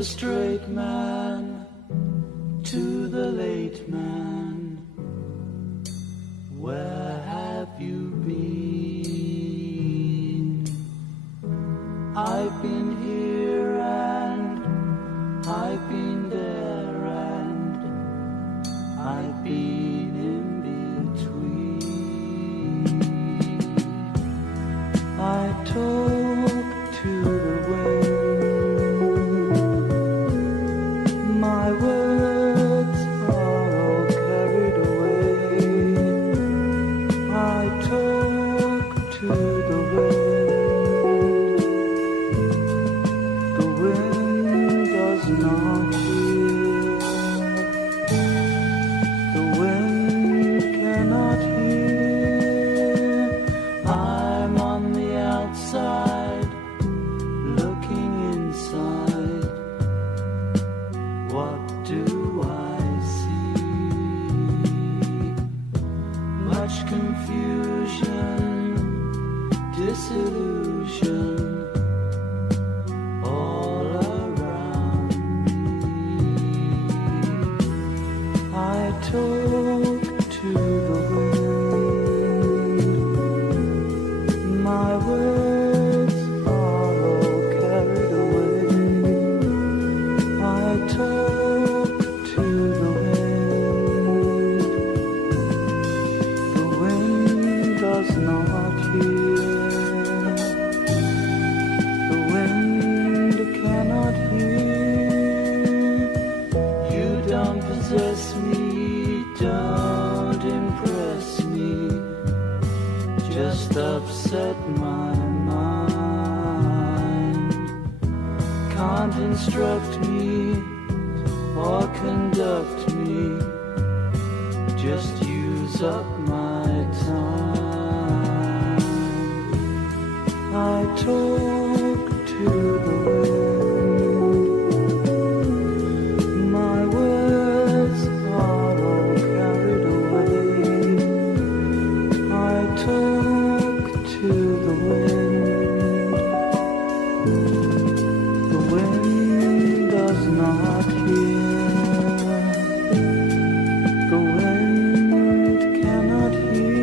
the straight man to the late man, where have you been? I've been here and I've been there and I've been in between. I talk to the wind, my words are all carried away. I talk to the wind does not hear, the wind cannot hear. I'm on the outside, looking inside. What do I see? Much confusion, disillusion, all around me. I talk to the wind, my words are all carried away. I talk to the wind does not hear, the wind cannot hear. You don't possess me, don't impress me, just upset my mind. Can't instruct me or conduct me, just use up my time. I talk to the wind, my words are all carried away. I talk to the wind does not hear, the wind cannot hear.